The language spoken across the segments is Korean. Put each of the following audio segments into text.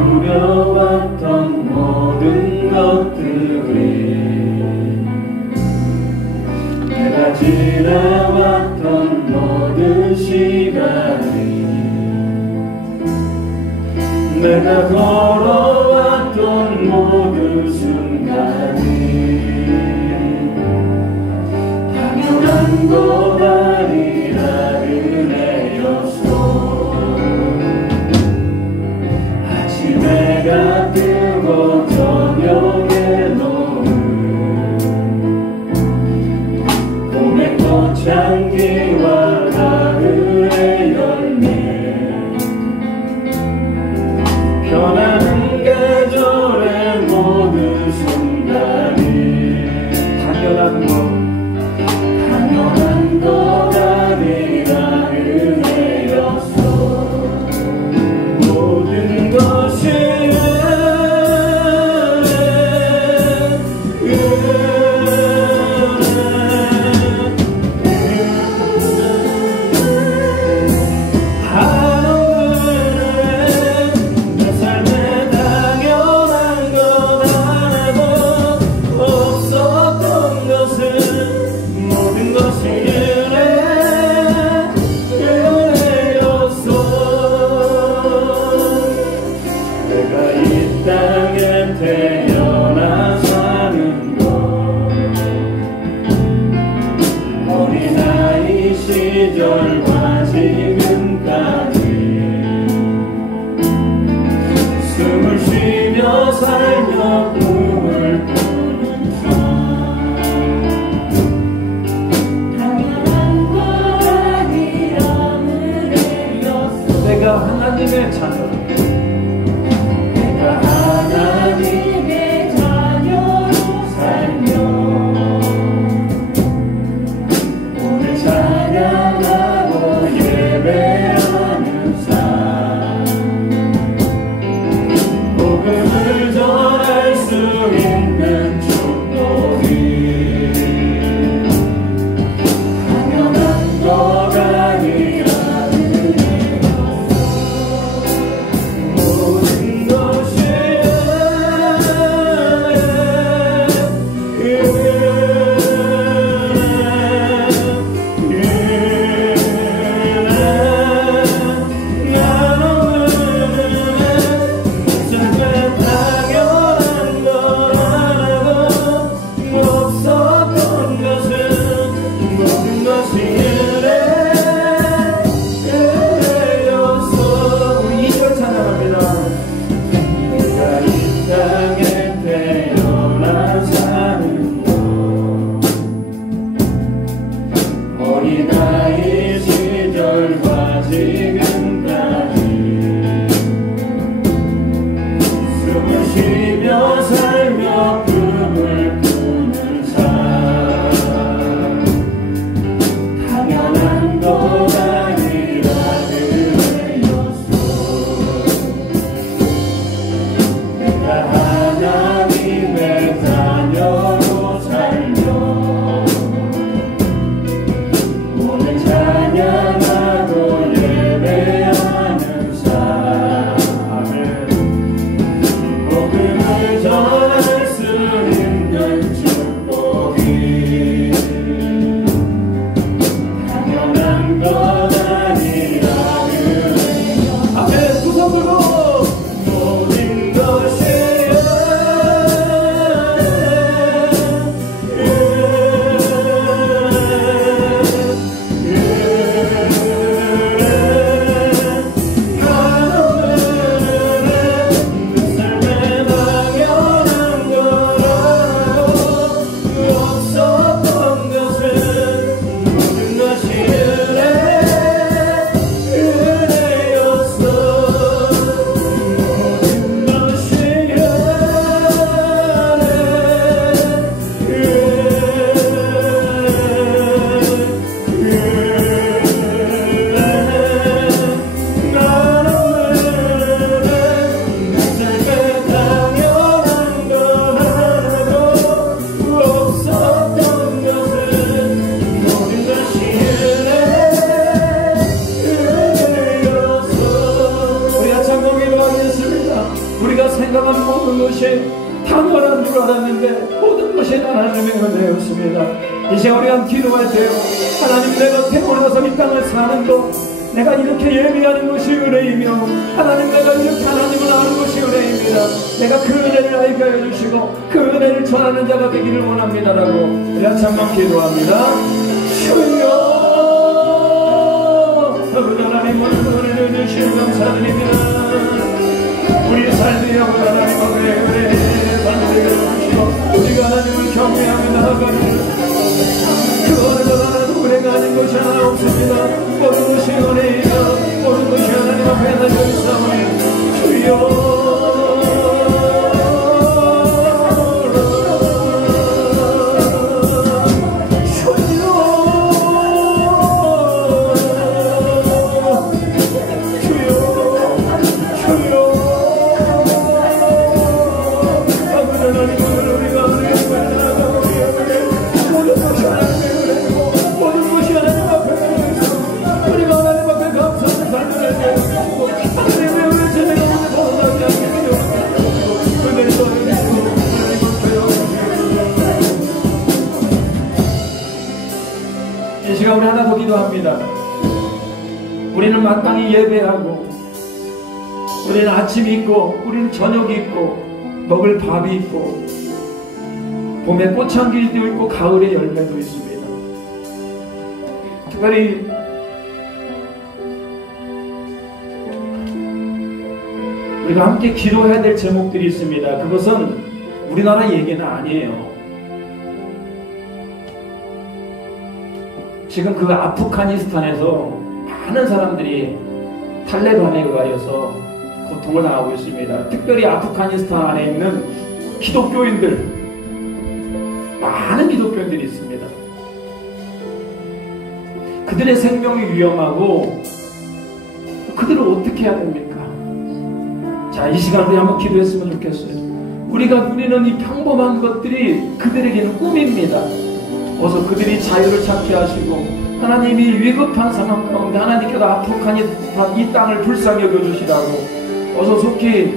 누려왔던 모든 것들이 내가 지나왔던 모든 시간이 내가 걸어왔던 모든 순간이 당연한 것 아니라 은혜였어. 아침에가 뜨고 저녁에 노을 봄의 꽃향기와 가을의 열매 변하는 계절의 모든 순간이 당연한 것 아니라 은혜였어. 모든 것이 태어나 사는 것 어린아이 시절과 지금까지 숨을 쉬며 살며 꿈을 꾸는 삶 당연한 것 아니라 은혜였어. 내가 하나님의 자녀 하나님의 자녀로 살며 오늘 찬양하고 예배하는 삶 복음을 전할 수 있는 축복이 당연한 것 아니라 은혜였어. 알았는데 모든 것이 하나님의 은혜였습니다. 이 시간 우리가 기도할 때요, 하나님, 내가 태어나서 이 땅을 사는 것, 내가 이렇게 예배하는 것이 은혜이며, 하나님, 내가 이렇게 하나님을 아는 것이 은혜입니다. 내가 그 은혜를 알게 해주시고 그 은혜를 전하는 자가 되기를 원합니다라고 우리 같이 한번 기도합니다. 주여, 아버지 하나님, 은혜를 주시는 감사드립니다. 우리 삶의 아버지 하나님, 은혜 받게 해주시고 우리가 하나님을 경외하며 나아가는 그 어느 것 하나도 은혜가 아닌 것이 하나 없습니다. 모든 것이 은혜이며 모든 것이 하나님 앞에 달려있사오니 주여, 우리 하나 더 기도합니다. 우리는 마땅히 예배하고, 우리는 아침이 있고, 우리는 저녁이 있고, 먹을 밥이 있고, 봄에 꽃향기도 있고, 가을에 열매도 있습니다. 특별히 우리가 함께 기도해야 될 제목들이 있습니다. 그것은 우리나라 얘기는 아니에요. 지금 그 아프가니스탄에서 많은 사람들이 탈레반에 의하여서 고통을 당하고 있습니다. 특별히 아프가니스탄 안에 있는 기독교인들, 많은 기독교인들이 있습니다. 그들의 생명이 위험하고 그들을 어떻게 해야 됩니까? 자, 이 시간 우리 한번 기도했으면 좋겠어요. 우리가 누리는 이 평범한 것들이 그들에게는 꿈입니다. 어서 그들이 자유를 찾게 하시고, 하나님이 위급한 상황 가운데 하나님께서 아프가니스탄 이 땅을 불쌍히 여겨주시라고, 어서 속히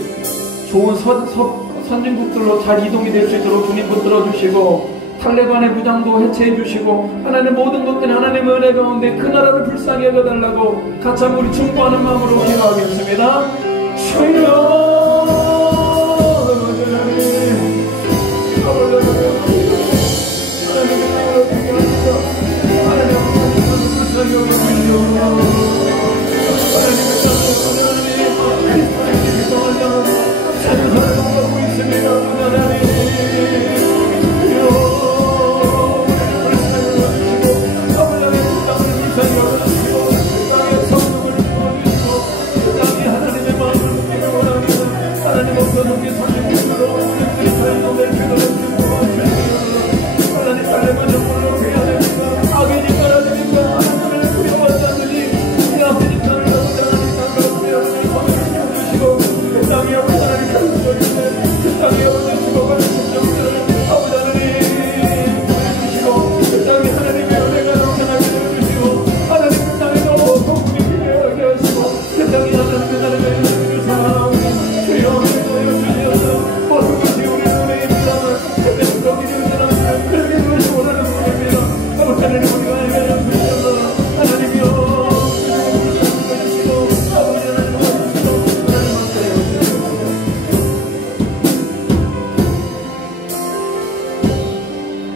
좋은 선진국들로 잘 이동이 될 수 있도록 주님 붙들어주시고, 탈레반의 무장도 해체해 주시고, 하나님 모든 것들이 하나님의 은혜 가운데 그 나라를 불쌍히 여겨달라고 같이 한번 우리 충고하는 마음으로 기도하겠습니다. 주여,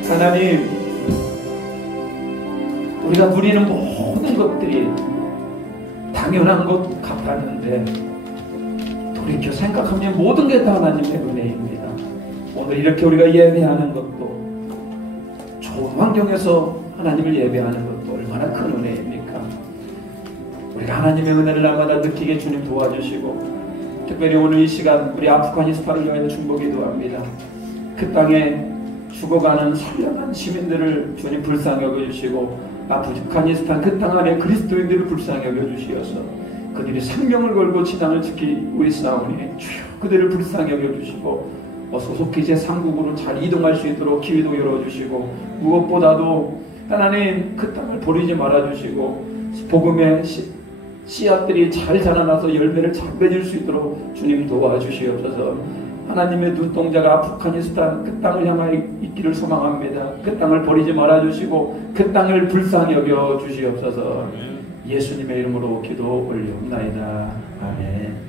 하나님, 우리가 누리는 모든 것들이 당연한 것 같았는데 돌이켜 생각하면 모든 게 다 하나님의 은혜입니다. 오늘 이렇게 우리가 예배하는 것도, 좋은 환경에서 하나님을 예배하는 것도 얼마나 큰 은혜입니까? 우리가 하나님의 은혜를 날마다 느끼게 주님 도와주시고, 특별히 오늘 이 시간 우리 아프가니스탄을 위하여 중보기도합니다. 그 땅에 죽어가는 선량한 시민들을 주님 불쌍히 여겨주시고, 아프가니스탄 그 땅 안에 그리스도인들을 불쌍히 여겨주시어서 그들이 생명을 걸고 지당을 지키고 있사오니 주여 그들을 불쌍히 여겨주시고, 어서 속히 제3국으로 잘 이동할 수 있도록 기회도 열어주시고, 무엇보다도 하나님 그 땅을 버리지 말아주시고 복음의 씨앗들이 잘 자라나서 열매를 잘 맺을 수 있도록 주님 도와주시옵소서. 하나님의 눈동자가 아프가니스탄 그 땅을 향하여 있기를 소망합니다. 그 땅을 버리지 말아주시고 그 땅을 불쌍히 여겨 주시옵소서. 예수님의 이름으로 기도 올리옵나이다. 아멘.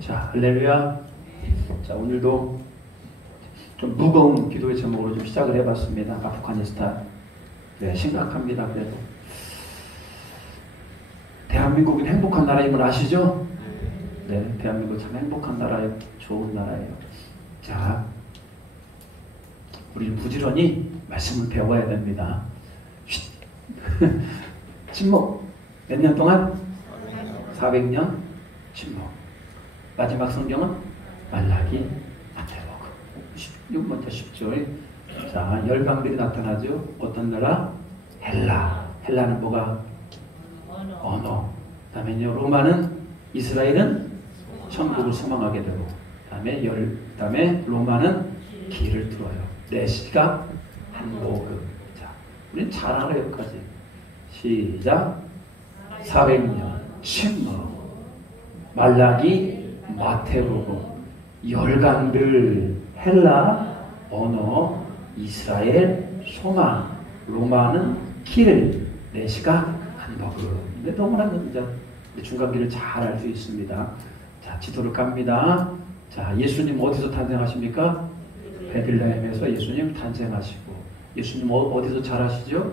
자, 할렐루야. 자, 오늘도 좀 무거운 기도의 제목으로 좀 시작을 해봤습니다. 아프가니스탄. 네, 심각합니다. 그래도 대한민국은 행복한 나라인 걸 아시죠? 네, 대한민국 참 행복한 나라예요. 좋은 나라예요. 자, 우리 부지런히 말씀을 배워야 됩니다. 침묵. 몇 년 동안? 400년 침묵. 마지막 성경은 말라기, 마태복음. 16번째 10절. 자, 열방들이 나타나죠. 어떤 나라? 헬라. 헬라는 뭐가? 언어. 다음에요, 로마는, 이스라엘은 천국을 소망하게 되고, 다음에 로마는 길을 뚫어요. 내시가 한복음. 자, 우린 잘 알아요, 여기까지. 시작. 400년 침묵. 말라기, 마태복음. 열강들, 헬라, 언어, 이스라엘, 소망, 로마는 길, 내시가 한복음. 근데 너무나 중간길을 잘 알 수 있습니다. 자, 지도를 깝니다. 자, 예수님 어디서 탄생하십니까? 베들레헴에서 예수님 탄생하시고, 예수님 어디서 자라시죠?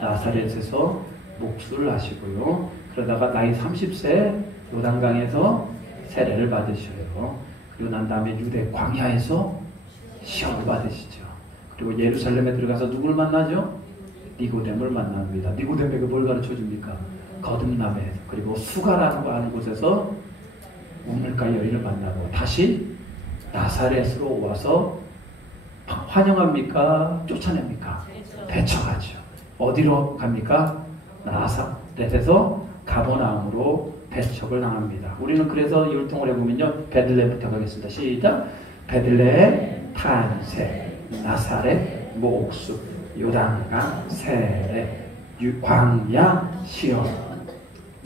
나사렛에서 목수를 하시고요. 그러다가 나이 30세 요단강에서 세례를 받으셔요. 그리고 난 다음에 유대 광야에서 시험을 받으시죠. 그리고 예루살렘에 들어가서 누구를 만나죠? 니고뎀을 만납니다. 니고뎀에게 뭘 가르쳐 줍니까? 거듭남에. 그리고 수가라고 하는 곳에서 우물가 여인을 만나고 다시 나사렛으로 와서 환영합니까? 쫓아냅니까? 배척하죠. 어디로 갑니까? 나사렛에서 가버나움으로 배척을 당합니다. 우리는 그래서 율동을 해보면요, 베들레헴부터 가겠습니다. 시작. 베들레헴 탄생, 나사렛 목수, 요단강 세례, 광야 시험,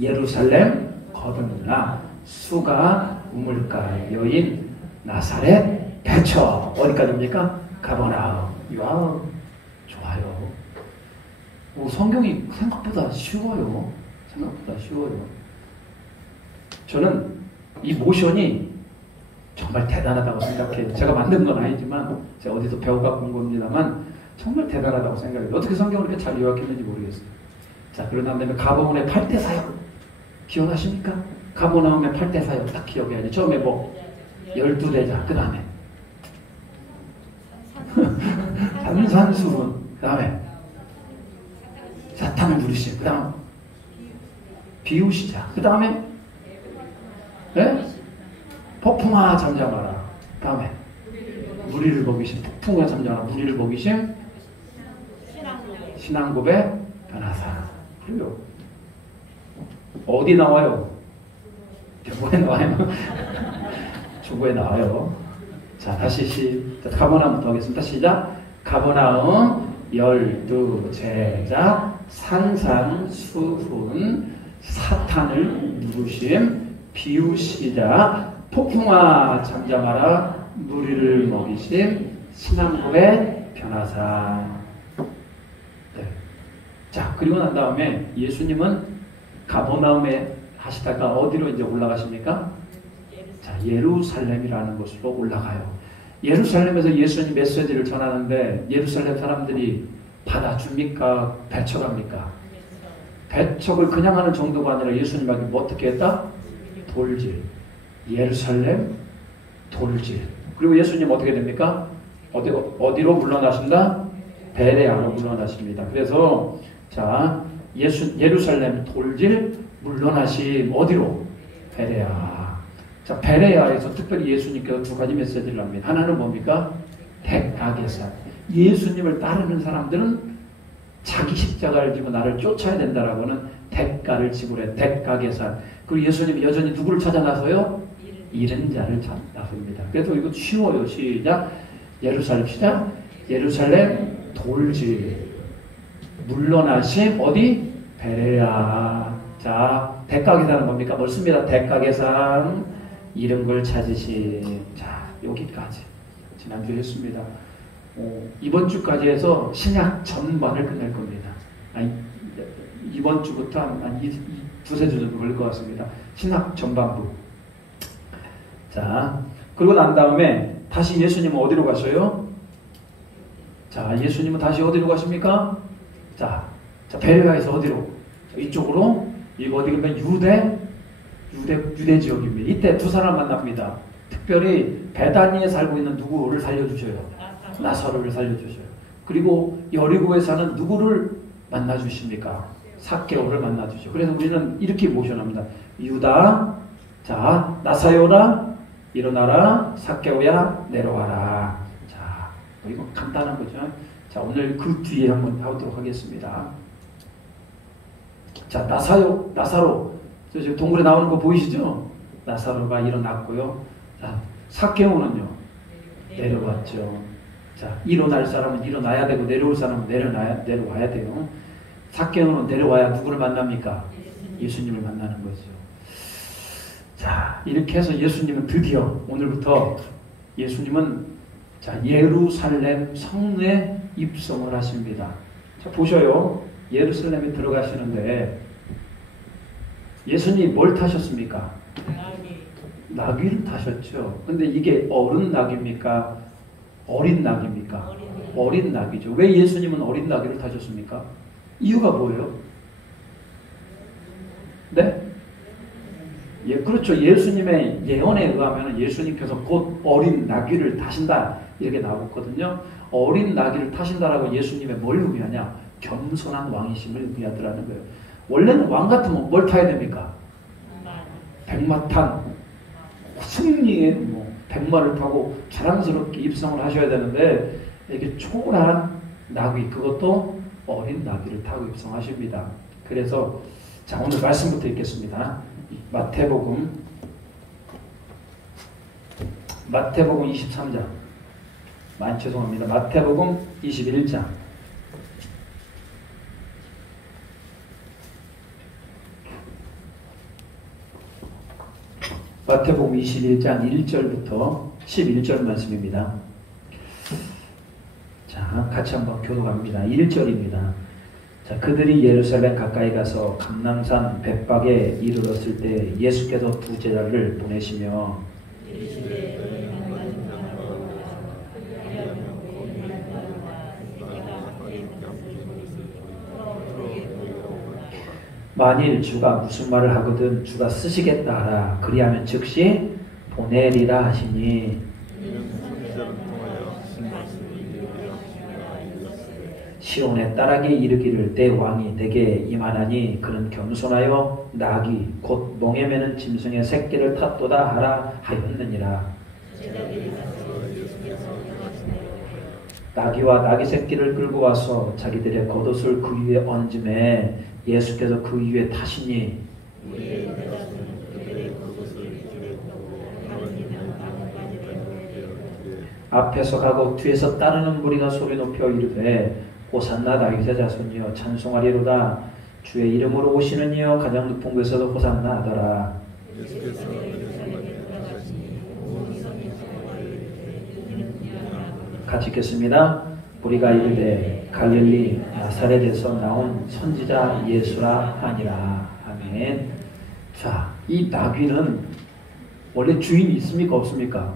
예루살렘 거듭나, 수가 우물가 여인, 나사렛 배척. 어디까지입니까? 가버나움. 와우, 좋아요. 성경이 생각보다 쉬워요. 생각보다 쉬워요. 저는 이 모션이 정말 대단하다고 생각해요. 제가 만든 건 아니지만 제가 어디서 배워갖고 온 겁니다만 정말 대단하다고 생각해요. 어떻게 성경을 이렇게 잘 요약했는지 모르겠어요. 자, 그러고 난 다음에 가버나움의 8대 사역 기억하십니까? 가버나움의 8대 사역 딱 기억해야지. 처음에 뭐 12대자, 그 다음에 산산수훈, 그 다음에 사탄을 누리심, 그 다음 비우시자, 그 다음에 네? 폭풍아 잠잠하라, 그 다음에 무리를 먹이심, 폭풍아 잠잠하라, 무리를 먹이심, 신앙고백, 변화사. 그래요. 어디 나와요? 교보에 나와요. 조보에 나와요. 자, 다시 가버나움부터 하겠습니다. 시작. 가버나움 12제자 산산수훈 사탄을 누르심 비우시자 폭풍아 잠잠하라 무리를 먹이심 신앙고백 변화사. 네. 자, 그리고 난 다음에 예수님은 가버나움에 하시다가 어디로 이제 올라가십니까? 자, 예루살렘이라는 곳으로 올라가요. 예루살렘에서 예수님 메시지를 전하는데 예루살렘 사람들이 받아줍니까? 배척합니까? 배척을 그냥 하는 정도가 아니라 예수님에게 뭐 어떻게 했다? 돌질. 예루살렘 돌질. 그리고 예수님 어떻게 됩니까? 어디로 물러나신다? 베레아로 물러나십니다. 그래서 자, 예루살렘 돌질 물러나심 어디로? 베레아. 자, 베레아에서 특별히 예수님께서 두 가지 메시지를 합니다. 하나는 뭡니까? 대가계산. 예수님을 따르는 사람들은 자기 십자가를 지고 나를 쫓아야 된다라고는 대가를 지불해. 대가계산. 그리고 예수님이 여전히 누구를 찾아 나서요? 잃은 자를 찾아 나섭니다. 그래서 이거 쉬워요. 시작. 예루살렘 시작. 예루살렘 돌질 물러나심 어디? 베레아. 자, 자, 대가계산은 뭡니까? 멋습니다. 대가계산 이런 걸 찾으시. 자, 여기까지 지난주에 했습니다. 이번 주까지 해서 신약 전반을 끝낼 겁니다. 아니, 이번 주부터 한 두세 주 정도 걸릴 것 같습니다. 신약 전반부. 자, 그러고 난 다음에 다시 예수님은 어디로 가셔요? 자, 예수님은 다시 어디로 가십니까? 자, 베레아에서 어디로? 이쪽으로. 이거 어디 가면 유대 지역입니다. 이때 두 사람 만납니다. 특별히 베다니에 살고 있는 누구를 살려주셔요? 나사로를 살려주셔요. 그리고 여리고에 사는 누구를 만나주십니까? 삭개오를 만나주죠. 그래서 우리는 이렇게 모셔납니다. 유다, 자, 나사요라, 일어나라, 삭개오야, 내려와라. 자, 이거 간단한 거죠. 자, 오늘 그 뒤에 한번 하도록 하겠습니다. 자, 나사로. 지금 동굴에 나오는 거 보이시죠? 나사로가 일어났고요. 자, 삭개오는요, 내려왔죠. 자, 일어날 사람은 일어나야 되고, 내려올 사람은 내려와야 돼요. 삭개오는 내려와야 누구를 만납니까? 예수님을 만나는 거죠. 자, 이렇게 해서 예수님은 드디어 오늘부터 예수님은 자, 예루살렘 성에 입성을 하십니다. 자, 보셔요. 예루살렘에 들어가시는데 예수님이 뭘 타셨습니까? 나귀를 타셨죠. 근데 이게 어른 나귀입니까? 어린 나귀입니까? 어린 나귀죠. 왜 예수님은 어린 나귀를 타셨습니까? 이유가 뭐예요? 네? 예, 그렇죠. 예수님의 예언에 의하면 예수님께서 곧 어린 나귀를 타신다 이렇게 나오거든요. 어린 나귀를 타신다라고 예수님의 뭘 의미하냐? 겸손한 왕이심을 의미하더라는 거예요. 원래는 왕 같으면 뭘 타야 됩니까? 백마탄, 승리의 백마를 타고 자랑스럽게 입성을 하셔야 되는데 이렇게 초라한 나귀, 그것도 어린 나귀를 타고 입성하십니다. 그래서 자, 오늘 말씀부터 읽겠습니다. 마태복음 23장. 많이 죄송합니다. 마태복음 21장. 마태복음 21장 1절부터 11절 말씀입니다. 자, 같이 한번 교독합니다. 1절입니다. 자, 그들이 예루살렘 가까이 가서 감람산 벳박에 이르렀을 때 예수께서 두 제자를 보내시며 만일 주가 무슨 말을 하거든 주가 쓰시겠다 하라. 그리하면 즉시 보내리라 하시니 시온의 딸에게 이르기를 내 왕이 내게 임하나니 그는 겸손하여 나귀 곧 멍에 매는 짐승의 새끼를 탔도다 하라 하였느니라. 나귀와 나귀 새끼를 끌고 와서 자기들의 겉옷을 그 위에 얹음에 예수께서 그 위에 타시니 앞에서 가고 뒤에서 따르는 무리가 소리 높여 이르되 호산나 다윗의 자손이여 찬송하리로다. 주의 이름으로 오시는 이여 가장 높은 곳에서도 호산나 하더라. 같이 읽겠습니다. 우리가 이르되 갈릴리 나사렛에서 나온 선지자 예수라 하니라. 아멘. 자, 이 나귀는 원래 주인이 있습니까? 없습니까?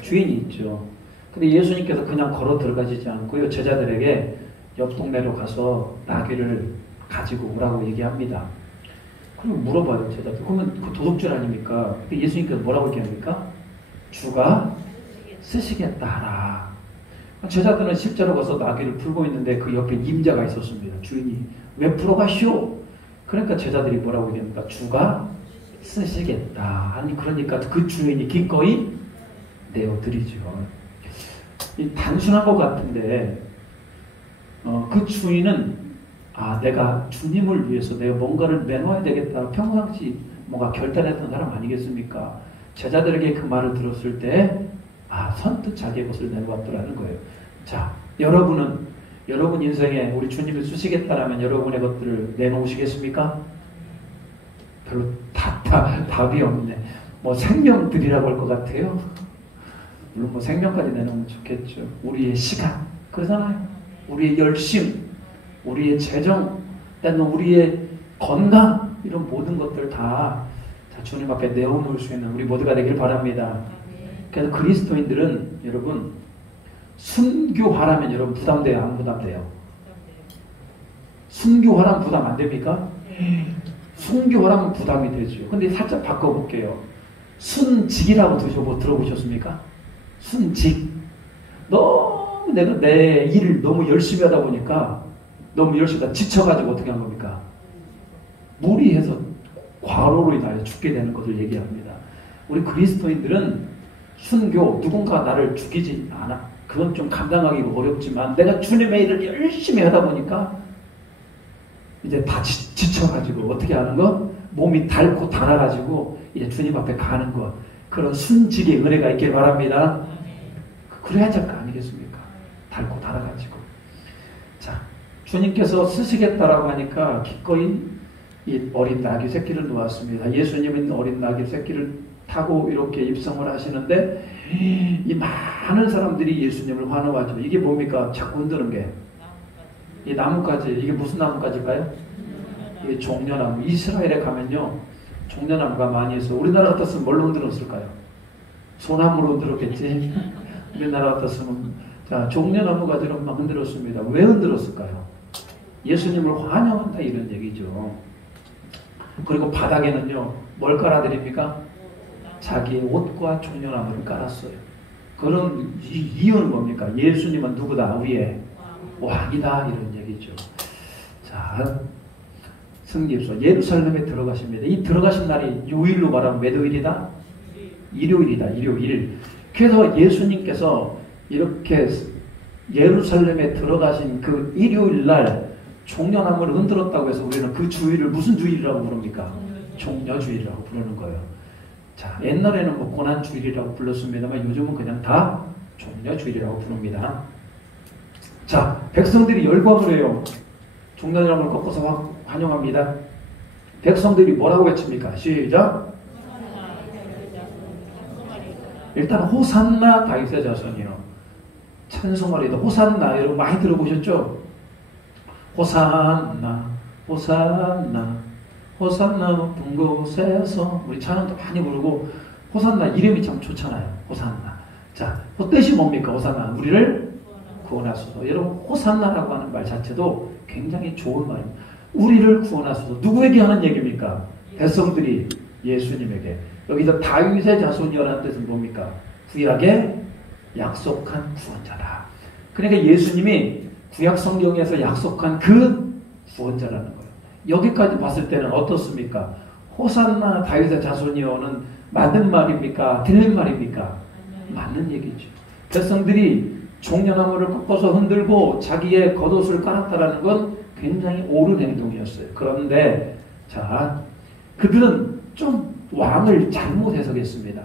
주인이 있죠. 근데 예수님께서 그냥 걸어 들어가시지 않고요. 제자들에게 옆 동네로 가서 나귀를 가지고 오라고 얘기합니다. 그럼 물어봐요, 제자들. 그러면 그 도둑질 아닙니까? 근데 예수님께서 뭐라고 얘기합니까? 주가 쓰시겠다 하라. 제자들은 실제로 가서 나귀를 풀고 있는데 그 옆에 임자가 있었습니다. 주인이 왜 풀어가시오? 그러니까 제자들이 뭐라고 얘기합니까? 주가 쓰시겠다. 아니 그러니까 그 주인이 기꺼이 내어드리죠. 단순한 것 같은데 그 주인은 내가 주님을 위해서 내가 뭔가를 내놓아야 되겠다. 평상시 뭔가 결단했던 사람 아니겠습니까? 제자들에게 그 말을 들었을 때 선뜻 자기의 것을 내놓았더라는 거예요. 자, 여러분 인생에 우리 주님을 쓰시겠다라면 여러분의 것들을 내놓으시겠습니까? 별로 답이 없네. 뭐 생명 드리라고 할 것 같아요. 물론 뭐 생명까지 내놓으면 좋겠죠. 우리의 시간, 그러잖아요. 우리의 열심, 우리의 재정, 때는 우리의 건강, 이런 모든 것들 다 주님 앞에 내어놓을 수 있는 우리 모두가 되길 바랍니다. 그래서 그리스도인들은 여러분 순교하라면 여러분 부담돼요? 안 부담돼요? 순교하라면 부담 안 됩니까? 순교하라면 부담이 되죠. 근데 살짝 바꿔볼게요. 순직이라고 들어보셨습니까? 순직. 너무 내가 내 일을 너무 열심히 하다 보니까 너무 열심히 하다 지쳐가지고 어떻게 한 겁니까? 무리해서 과로로 인하여 죽게 되는 것을 얘기합니다. 우리 그리스도인들은 순교, 누군가 나를 죽이지 않아. 그건 좀 감당하기 어렵지만 내가 주님의 일을 열심히 하다 보니까 이제 다 지쳐가지고 어떻게 하는 거? 몸이 닳고 닳아가지고 이제 주님 앞에 가는 것. 그런 순직의 은혜가 있길 바랍니다. 그래야 될 거 아니겠습니까? 닳고 닳아가지고. 자, 주님께서 쓰시겠다라고 하니까 기꺼이 이 어린 나귀 새끼를 놓았습니다. 예수님은 어린 나귀 새끼를 타고 이렇게 입성을 하시는데 이 많은 사람들이 예수님을 환호하죠. 이게 뭡니까? 자꾸 흔드는 게. 이 나뭇가지, 이게 무슨 나뭇가지일까요? 이게 종려나무. 이스라엘에 가면요, 종려나무가 많이 있어요. 우리나라 같았으면 뭘로 흔들었을까요? 소나무로 흔들었겠지. 우리나라 같았으면 자, 종려나무 가지로 막 흔들었습니다. 왜 흔들었을까요? 예수님을 환영한다 이런 얘기죠. 그리고 바닥에는요, 뭘 깔아드립니까? 자기의 옷과 종려나무를 깔았어요. 그런 이유는 뭡니까? 예수님은 누구다? 위에 왕이다 이런 얘기죠. 자, 승리입소 예루살렘에 들어가십니다. 이 들어가신 날이 요일로 말하면 몇 요일이다? 일요일이다. 일요일. 그래서 예수님께서 이렇게 예루살렘에 들어가신 그 일요일 날 종려나무를 흔들었다고 해서 우리는 그 주일을 무슨 주일이라고 부릅니까? 종려주일이라고 부르는 거예요. 자, 옛날에는 뭐 고난주일이라고 불렀습니다만 요즘은 그냥 다 종려주일이라고 부릅니다. 자, 백성들이 열광을 해요. 종려나무를 꺾어서 환영합니다. 백성들이 뭐라고 외칩니까? 시작! 일단 호산나 다윗의 자손이요. 찬송하리다. 호산나 여러분 많이 들어보셨죠? 호산나 호산나 호산나 높은 곳에서 우리 찬양도 많이 부르고 호산나 이름이 참 좋잖아요. 호산나. 자, 그 뜻이 뭡니까? 호산나 우리를 구원하소서. 여러분 호산나라고 하는 말 자체도 굉장히 좋은 말입니다. 우리를 구원하소서. 누구에게 하는 얘기입니까? 백성들이 예수님에게. 여기서 다윗의 자손이라는 뜻은 뭡니까? 구약에 약속한 구원자다. 그러니까 예수님이 구약 성경에서 약속한 그 구원자라는 거예요. 여기까지 봤을 때는 어떻습니까? 호산나 다윗의 자손이여는 맞는 말입니까? 틀린 말입니까? 맞는 얘기죠. 백성들이 종려나무를 꺾어서 흔들고 자기의 겉옷을 깔았다라는 건 굉장히 옳은 행동이었어요. 그런데 자, 그들은 좀 왕을 잘못 해석했습니다.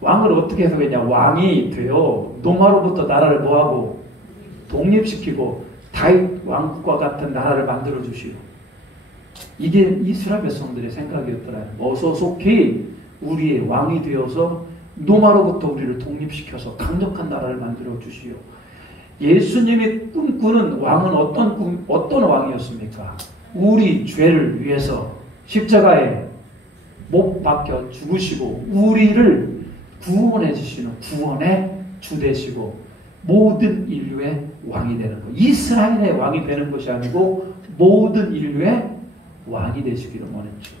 왕을 어떻게 해석했냐? 왕이 되어 로마로부터 나라를 뭐하고 독립시키고 다윗 왕국과 같은 나라를 만들어 주시오. 이게 이스라엘 백성들의 생각이었더라요. 어서 속히 우리의 왕이 되어서 로마로부터 우리를 독립시켜서 강력한 나라를 만들어 주시오. 예수님이 꿈꾸는 왕은 어떤 왕이었습니까? 우리 죄를 위해서 십자가에 못 박혀 죽으시고 우리를 구원해 주시는 구원의 주 되시고 모든 인류의 왕이 되는 것. 이스라엘의 왕이 되는 것이 아니고 모든 인류의 왕이 되시기를 원했죠.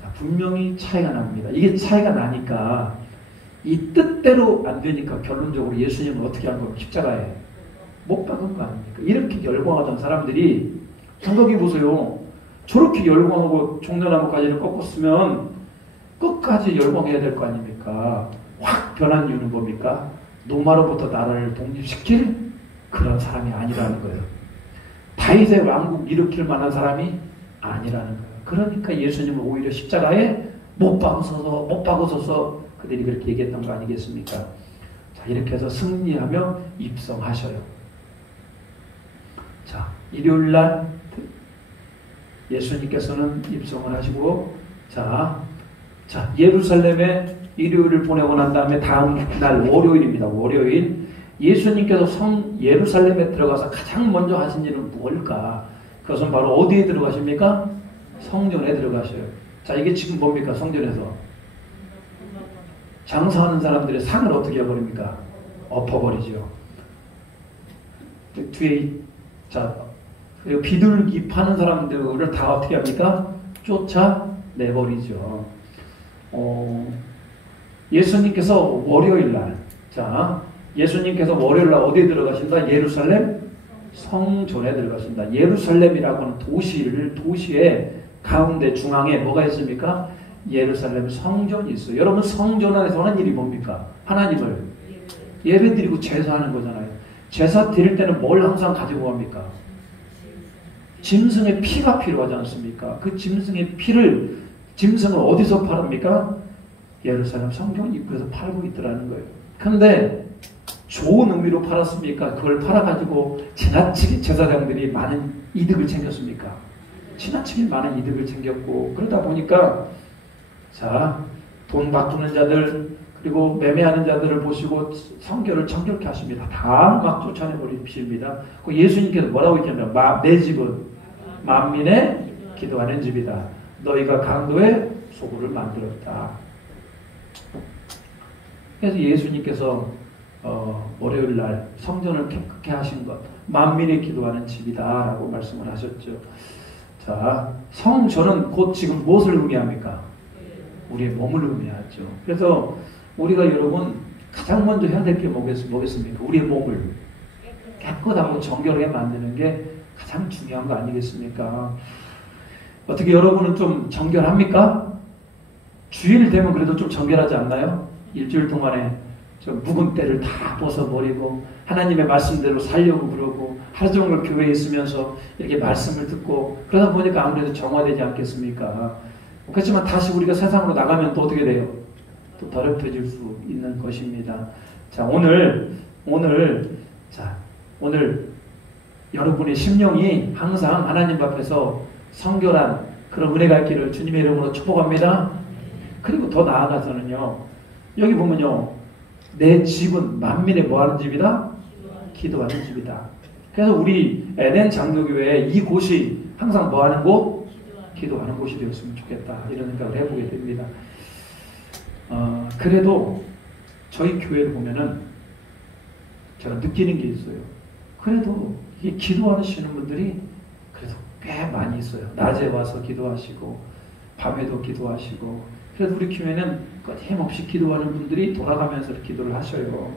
자, 분명히 차이가 납니다. 이게 차이가 나니까 이 뜻대로 안 되니까 결론적으로 예수님은 어떻게 한 거예요? 십자가에 못 박은 거 아닙니까? 이렇게 열광하던 사람들이 생각해 보세요. 저렇게 열광하고 종려나무까지를 꺾었으면 끝까지 열광해야 될 거 아닙니까? 확 변한 이유는 뭡니까? 로마로부터 나라를 독립시킬 그런 사람이 아니라는 거예요. 다윗의 왕국 일으킬 만한 사람이 아니라는 거예요. 그러니까 예수님은 오히려 십자가에 못 박으소서 그들이 그렇게 얘기했던 거 아니겠습니까? 자, 이렇게 해서 승리하며 입성하셔요. 자, 일요일날 예수님께서는 입성을 하시고 자, 예루살렘에 일요일을 보내고 난 다음에 다음 날 월요일입니다. 월요일. 예수님께서 예루살렘에 들어가서 가장 먼저 하신 일은 뭘까? 그것은 바로 어디에 들어가십니까? 성전에 들어가셔요. 자, 이게 지금 뭡니까? 성전에서 장사하는 사람들의 상을 어떻게 해버립니까? 엎어버리죠. 뒤에 비둘기 파는 사람들을 다 어떻게 합니까? 쫓아내버리죠. 예수님께서 월요일 날, 예수님께서 월요일 날 어디에 들어가신다? 예루살렘 성전에 들어가신다. 예루살렘이라고 하는 도시의 가운데 중앙에 뭐가 있습니까? 예루살렘 성전이 있어요. 여러분, 성전 안에서 하는 일이 뭡니까? 하나님을 예배드리고 제사하는 거잖아요. 제사 드릴 때는 뭘 항상 가지고 갑니까? 짐승의 피가 필요하지 않습니까? 그 짐승의 짐승을 어디서 팔습니까? 예루살렘 성전 입구에서 팔고 있더라는 거예요. 그런데 좋은 의미로 팔았습니까? 그걸 팔아가지고 지나치게 제사장들이 많은 이득을 챙겼습니까? 지나치게 많은 이득을 챙겼고, 그러다 보니까 돈 바꾸는 자들 그리고 매매하는 자들을 보시고 성결을 정결케 하십니다. 다 막 쫓아내버리십니다. 예수님께서 뭐라고 했냐면 내 집은 만민의 기도하는 집이다. 너희가 강도의 소굴을 만들었다. 그래서 예수님께서 월요일 날 성전을 깨끗게 하신 것, 만민이 기도하는 집이다 라고 말씀을 하셨죠. 자, 성전은 곧 지금 무엇을 의미합니까? 우리의 몸을 의미하죠. 그래서 우리가 여러분 가장 먼저 해야 될 게 뭐겠습니까? 우리의 몸을 깨끗하고 정결하게 만드는 게 가장 중요한 거 아니겠습니까? 어떻게 여러분은 좀 정결합니까? 주일 되면 그래도 좀 정결하지 않나요? 일주일 동안에 좀 묵은 때를 다 벗어버리고 하나님의 말씀대로 살려고 그러고 하루 종일 교회에 있으면서 이렇게 말씀을 듣고 그러다 보니까 아무래도 정화되지 않겠습니까? 그렇지만 다시 우리가 세상으로 나가면 또 어떻게 돼요? 또 더럽혀질 수 있는 것입니다. 자, 오늘 여러분의 심령이 항상 하나님 앞에서 성결한 그런 은혜가 있기를 주님의 이름으로 축복합니다. 그리고 더 나아가서는요, 여기 보면요, 내 집은 만민의 뭐하는 집이다? 기도하는 집이다. 그래서 우리 에덴 장로교회 이곳이 항상 뭐하는 곳? 기도하는 곳이 되었으면 좋겠다. 이런 생각을 해보게 됩니다. 그래도 저희 교회를 보면은 제가 느끼는 게 있어요. 그래도 이 기도하시는 분들이 그래도 꽤 많이 있어요. 낮에 와서 기도하시고 밤에도 기도하시고, 그래도 우리 교회는 힘없이 기도하는 분들이 돌아가면서 기도를 하셔요.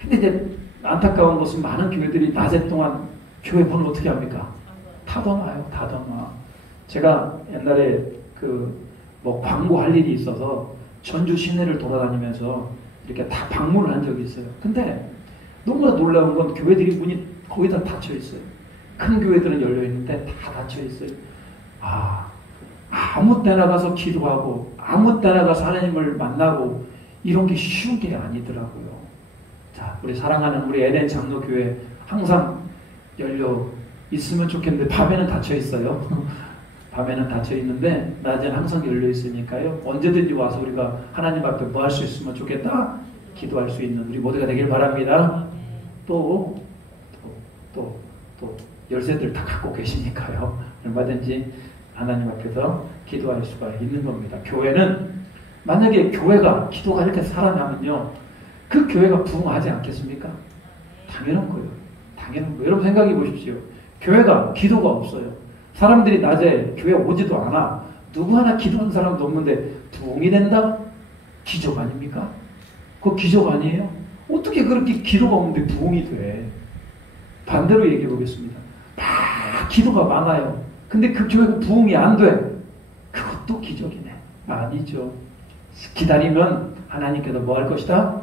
근데 이제 안타까운 것은 많은 교회들이 낮에 동안 교회 문을 어떻게 합니까? 닫아놔요. 닫아놔. 제가 옛날에 광고할 일이 있어서 전주 시내를 돌아다니면서 이렇게 다 방문을 한 적이 있어요. 근데 너무나 놀라운 건 교회들이 문이 거의 다 닫혀 있어요. 큰 교회들은 열려 있는데 다 닫혀 있어요. 아무 때나 가서 기도하고 아무 때나 가서 하나님을 만나고 이런 게 쉬운 게 아니더라고요. 자, 우리 사랑하는 우리 에덴 장로교회 항상 열려 있으면 좋겠는데 밤에는 닫혀 있어요. 밤에는 닫혀 있는데 낮에는 항상 열려 있으니까요. 언제든지 와서 우리가 하나님 앞에 뭐 할 수 있으면 좋겠다? 기도할 수 있는 우리 모두가 되길 바랍니다. 또 열쇠들 다 갖고 계시니까요. 얼마든지 하나님 앞에서 기도할 수가 있는 겁니다. 교회는 만약에 교회가 기도가 이렇게 살아나면요, 그 교회가 부흥하지 않겠습니까? 당연한 거예요. 당연한 거예요. 여러분 생각해 보십시오. 교회가 기도가 없어요. 사람들이 낮에 교회 오지도 않아. 누구 하나 기도하는 사람도 없는데 부흥이 된다? 기적 아닙니까? 그거 기적 아니에요? 어떻게 그렇게 기도가 없는데 부흥이 돼? 반대로 얘기해 보겠습니다. 막 기도가 많아요. 근데 그 교회가 부흥이 안 돼. 그것도 기적이네. 아니죠. 기다리면 하나님께서 뭐 할 것이다?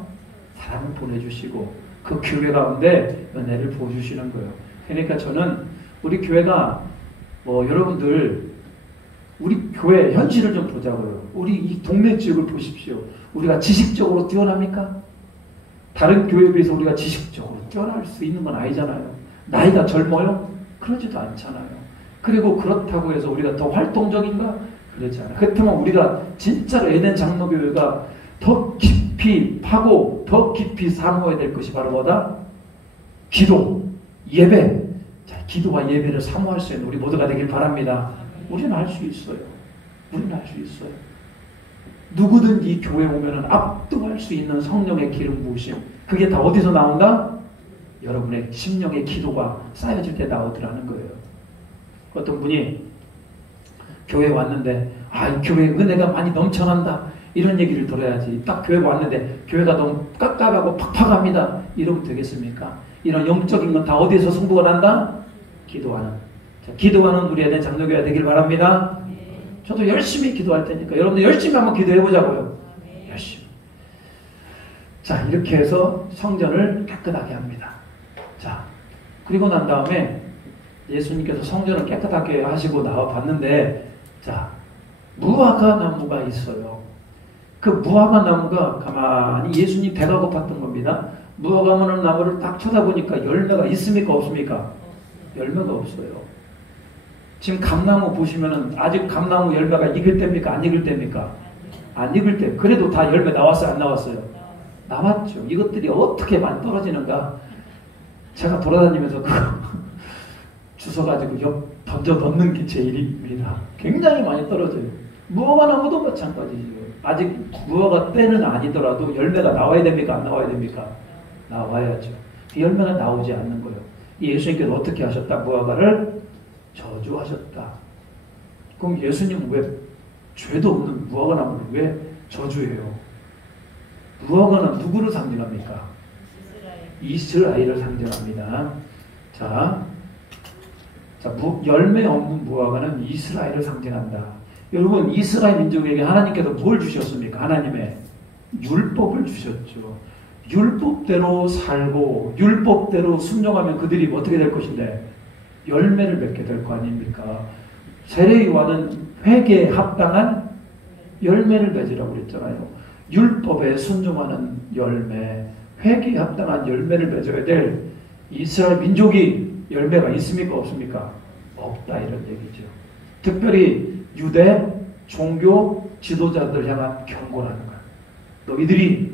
사람을 보내주시고 그 교회 가운데 은혜를 부어주시는 거예요. 그러니까 저는 우리 교회가 여러분들 우리 교회 현실을 좀 보자고요. 우리 이 동네 지역을 보십시오. 우리가 지식적으로 뛰어납니까? 다른 교회에 비해서 우리가 지식적으로 뛰어날 수 있는 건 아니잖아요. 나이가 젊어요? 그러지도 않잖아요. 그리고 그렇다고 해서 우리가 더 활동적인가? 그렇지 않아요. 그렇다면 우리가 진짜로 에덴 장로교회가 더 깊이 파고 더 깊이 사모해야 될 것이 바로 뭐다? 기도, 예배. 자, 기도와 예배를 사모할 수 있는 우리 모두가 되길 바랍니다. 우리는 할 수 있어요. 우리는 할 수 있어요. 누구든지 교회 오면은 압도할 수 있는 성령의 기름 부으심. 그게 다 어디서 나온다? 여러분의 심령의 기도가 쌓여질 때 나오더라는 거예요. 어떤 분이 교회에 왔는데 교회 은혜가 많이 넘쳐난다 이런 얘기를 들어야지. 딱 교회 왔는데 교회가 너무 깝깝하고 팍팍합니다 이러면 되겠습니까? 이런 영적인 건 다 어디에서 승부가 난다? 기도하는. 자, 기도하는 우리 애들 장로교회가 되길 바랍니다. 저도 열심히 기도할 테니까 여러분들 열심히 한번 기도해 보자고요. 열심히. 자, 이렇게 해서 성전을 깨끗하게 합니다. 자, 그리고 난 다음에 예수님께서 성전을 깨끗하게 하시고 나와 봤는데, 자, 무화과 나무가 있어요. 그 무화과 나무가 가만히 예수님 배가 고팠던 겁니다. 무화과 나무를 딱 쳐다보니까 열매가 있습니까? 없습니까? 열매가 없어요. 지금 감나무 보시면은 아직 감나무 열매가 익을 때입니까? 안 익을 때입니까? 안 익을 때. 그래도 다 열매 나왔어요? 안 나왔어요? 나왔죠. 이것들이 어떻게 많이 떨어지는가? 제가 돌아다니면서 주워가지고 던져 넣는 게 제 일입니다. 굉장히 많이 떨어져요. 무화과 나무도 마찬가지죠. 아직 무화과 때는 아니더라도 열매가 나와야 됩니까? 안 나와야 됩니까? 나와야죠. 그 열매가 나오지 않는 거예요. 예수님께서 어떻게 하셨다? 무화과를 저주하셨다. 그럼 예수님은 왜 죄도 없는 무화과 나무를 왜 저주해요? 무화과는 누구를 상징합니까? 이스라엘을 상징합니다. 자, 열매 없는 무화과는 이스라엘을 상징한다. 여러분, 이스라엘 민족에게 하나님께서 뭘 주셨습니까? 하나님의 율법을 주셨죠. 율법대로 살고 율법대로 순종하면 그들이 어떻게 될 것인데 열매를 맺게 될 거 아닙니까? 세례요한은 회개에 합당한 열매를 맺으라고 그랬잖아요. 율법에 순종하는 열매, 회개에 합당한 열매를 맺어야 될 이스라엘 민족이 열매가 있습니까? 없습니까? 없다 이런 얘기죠. 특별히 유대 종교 지도자들 향한 경고라는 거야. 너희들이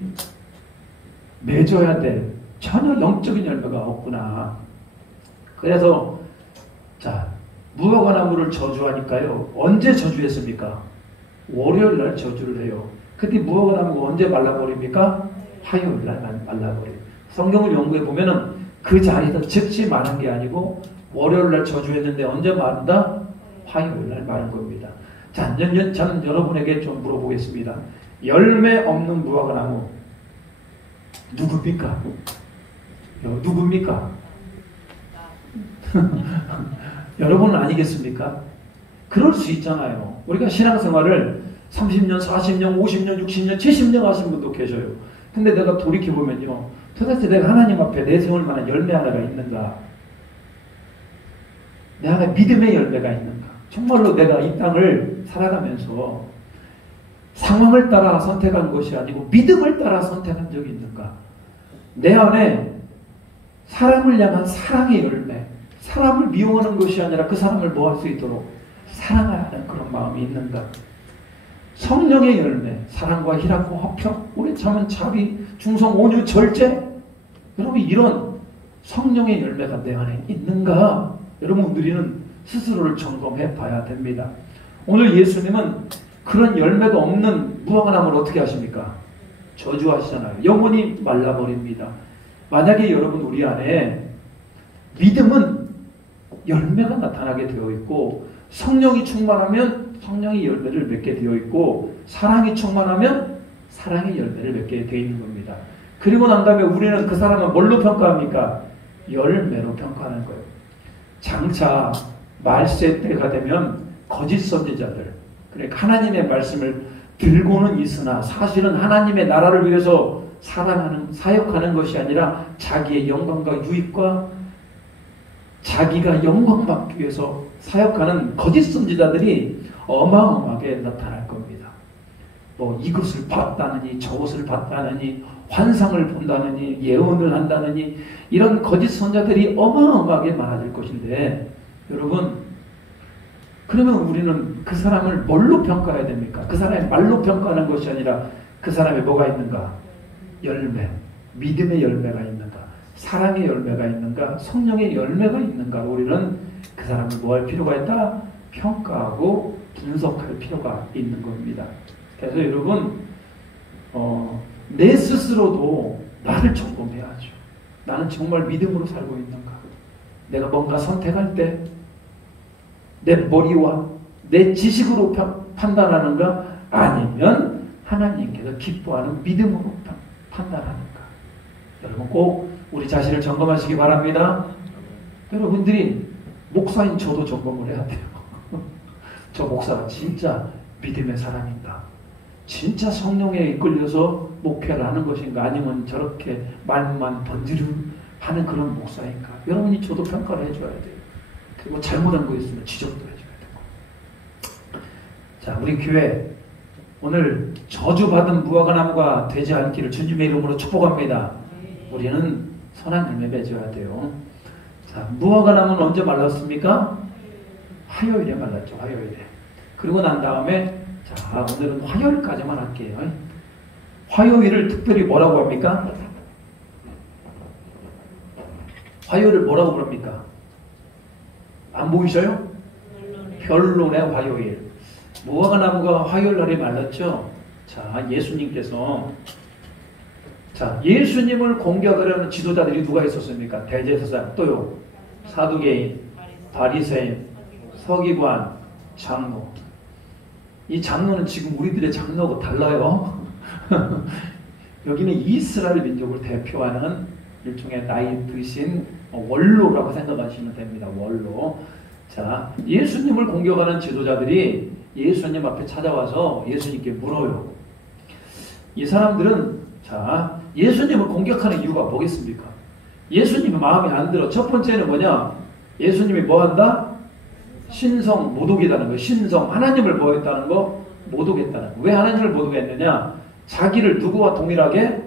맺어야 될 전혀 영적인 열매가 없구나. 그래서 자, 무화과 나무를 저주하니까요. 언제 저주했습니까? 월요일 날 저주를 해요. 그때 무화과 나무가 언제 말라버립니까? 화요일 날 말라버려요. 성경을 연구해 보면은 그 자리에서 즉시 마른 게 아니고 월요일 날 저주했는데 언제 마른다? 화요일 날 마른 겁니다. 자, 저는 여러분에게 좀 물어보겠습니다. 열매 없는 무화과 나무 누굽니까? 누굽니까? 여러분은 아니겠습니까? 그럴 수 있잖아요. 우리가 신앙생활을 30년, 40년, 50년, 60년, 70년 하신 분도 계셔요. 근데 내가 돌이켜보면요. 도대체 내가 하나님 앞에 내세울 만한 열매 하나가 있는가? 내 안에 믿음의 열매가 있는가? 정말로 내가 이 땅을 살아가면서 상황을 따라 선택한 것이 아니고 믿음을 따라 선택한 적이 있는가? 내 안에 사람을 향한 사랑의 열매, 사람을 미워하는 것이 아니라 그 사람을 뭐 할 수 있도록 사랑하는 그런 마음이 있는가? 성령의 열매, 사랑과 희락과 화평, 오래 참은 자비, 중성, 온유, 절제. 여러분 이런 성령의 열매가 내 안에 있는가? 여러분 우리는 스스로를 점검해 봐야 됩니다. 오늘 예수님은 그런 열매가 없는 무화과 나무를 어떻게 하십니까? 저주하시잖아요. 영원히 말라버립니다. 만약에 여러분 우리 안에 믿음은 열매가 나타나게 되어 있고 성령이 충만하면 성령의 열매를 맺게 되어 있고 사랑이 충만하면 사랑의 열매를 맺게 되어 있는 겁니다. 그리고 난 다음에 우리는 그 사람을 뭘로 평가합니까? 열매로 평가하는 거예요. 장차 말세 때가 되면 거짓 선지자들, 그러니까 하나님의 말씀을 들고는 있으나 사실은 하나님의 나라를 위해서 사역하는 것이 아니라 자기의 영광과 유익과 자기가 영광받기 위해서 사역하는 거짓 선지자들이 어마어마하게 나타날 겁니다. 뭐 이것을 봤다느니 저것을 봤다느니 환상을 본다느니 예언을 한다느니 이런 거짓 선자들이 어마어마하게 많아질 것인데 여러분 그러면 우리는 그 사람을 뭘로 평가해야 됩니까? 그 사람의 말로 평가하는 것이 아니라 그 사람에 뭐가 있는가? 열매, 믿음의 열매가 있는가? 사랑의 열매가 있는가? 성령의 열매가 있는가? 우리는 그 사람을 뭐 할 필요가 있다? 평가하고 분석할 필요가 있는 겁니다. 그래서 여러분 내 스스로도 나를 점검해야죠. 나는 정말 믿음으로 살고 있는가? 내가 뭔가 선택할 때 내 머리와 내 지식으로 판단하는가? 아니면 하나님께서 기뻐하는 믿음으로 판단하는가? 여러분 꼭 우리 자신을 점검하시기 바랍니다. 여러분들이 목사인 저도 점검을 해야 돼요. 저 목사가 진짜 믿음의 사람인가? 진짜 성령에 이끌려서 목회를 하는 것인가? 아니면 저렇게 말만 번지르 하는 그런 목사인가? 여러분이 저도 평가를 해줘야 돼요. 그리고 잘못한 거 있으면 지적도 해줘야 되고. 자, 우리 교회 오늘 저주받은 무화과나무가 되지 않기를 주님의 이름으로 축복합니다. 우리는 선한 열매 맺어야 돼요. 자, 무화과나무는 언제 말랐습니까? 화요일에 말랐죠. 화요일에. 그리고 난 다음에 자, 오늘은 화요일까지만 할게요. 화요일을 특별히 뭐라고 합니까? 화요일을 뭐라고 부릅니까? 안 보이셔요? 변론의 화요일. 무화과나무가 화요일 날에 말랐죠? 자, 예수님께서 예수님을 공격하려는 지도자들이 누가 있었습니까? 대제사장, 또요, 사두개인, 바리새인, 서기관, 장로. 이 장로는 지금 우리들의 장로하고 달라요. 여기는 이스라엘 민족을 대표하는 일종의 나이 드신 원로라고 생각하시면 됩니다. 원로. 자, 예수님을 공격하는 지도자들이 예수님 앞에 찾아와서 예수님께 물어요. 이 사람들은 자, 예수님을 공격하는 이유가 뭐겠습니까? 예수님의 마음에 안 들어. 첫 번째는 뭐냐? 예수님이 뭐 한다? 신성 모독이다는 거. 신성 하나님을 뭐 했다는 거? 모독했다는 거. 왜 하나님을 모독했느냐? 자기를 누구와 동일하게?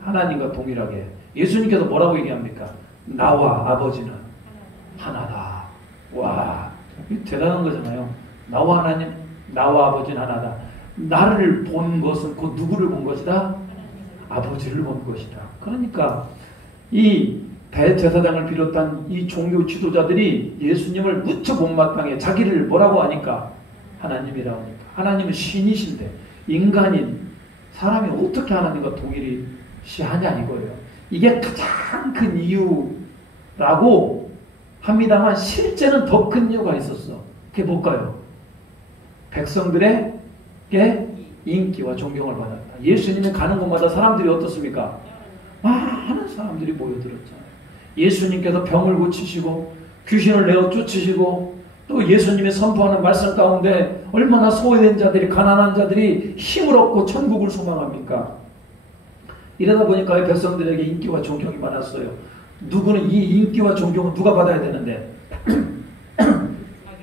하나님과 동일하게. 예수님께서 뭐라고 얘기합니까? 나와 아버지는 하나다. 와, 대단한 거잖아요. 나와 하나님, 나와 아버지는 하나다. 나를 본 것은 곧 누구를 본 것이다? 아버지를 본 것이다. 그러니까 이 대제사장을 비롯한 이 종교 지도자들이 예수님을 무척 못마땅해 자기를 뭐라고 하니까? 하나님이라고 하니까. 하나님은 신이신데 인간인 사람이 어떻게 하나님과 동일시하냐 이거예요. 이게 가장 큰 이유라고 합니다만 실제는 더 큰 이유가 있었어. 그게 뭘까요? 백성들에게 인기와 존경을 받았다. 예수님이 가는 곳마다 사람들이 어떻습니까? 많은 사람들이 모여들었잖아요. 예수님께서 병을 고치시고 귀신을 내어 쫓으시고 또 예수님이 선포하는 말씀 가운데 얼마나 소외된 자들이 가난한 자들이 힘을 얻고 천국을 소망합니까? 이러다 보니까 이 백성들에게 인기와 존경이 많았어요. 누구는 이 인기와 존경은 누가 받아야 되는데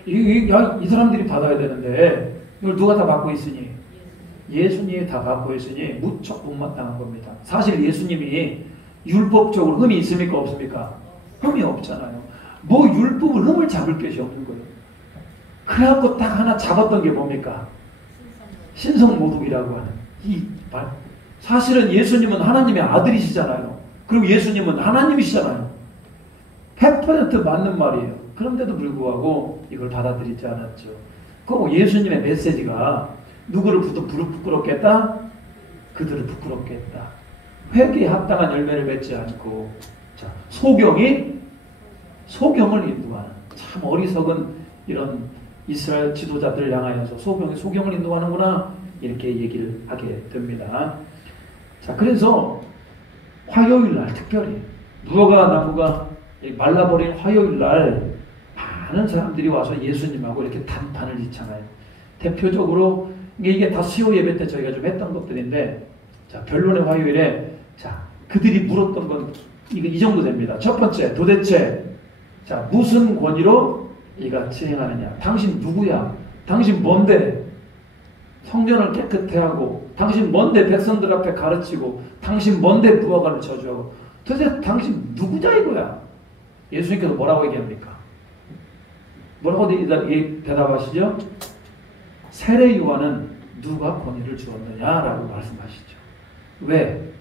이 사람들이 받아야 되는데 이걸 누가 다 받고 있으니? 예수님이 다 받고 있으니 무척 못마땅한 겁니다. 사실 예수님이 율법적으로 흠이 있습니까? 없습니까? 흠이 없잖아요. 뭐 율법을 흠을 잡을 것이 없는 거예요. 그래갖고 딱 하나 잡았던 게 뭡니까? 신성모독이라고 하는 이 말. 사실은 예수님은 하나님의 아들이시잖아요. 그리고 예수님은 하나님이시잖아요. 100% 맞는 말이에요. 그런데도 불구하고 이걸 받아들이지 않았죠. 그리고 예수님의 메시지가 누구를 부끄럽게 했다? 그들을 부끄럽게 했다. 회개에 합당한 열매를 맺지 않고 자, 소경을 인도하는 참 어리석은 이런 이스라엘 지도자들을 향하여서 소경을 인도하는구나 이렇게 얘기를 하게 됩니다. 자, 그래서 화요일날 특별히 무화과나무가 말라버린 화요일날 많은 사람들이 와서 예수님하고 이렇게 단판을 이창해요. 대표적으로 이게 다 수요 예배 때 저희가 좀 했던 것들인데 자, 변론의 화요일에 자, 그들이 물었던 건 이 정도 됩니다. 첫 번째, 도대체 자, 무슨 권위로 이같이 행하느냐? 당신 누구야? 당신 뭔데? 성전을 깨끗해 하고 당신 뭔데 백성들 앞에 가르치고 당신 뭔데 무화과를 저주하고 도대체 당신 누구냐 이거야? 예수님께서 뭐라고 얘기합니까? 뭐라고 대답하시죠? 세례 요한은 누가 권위를 주었느냐라고 말씀하시죠. 왜?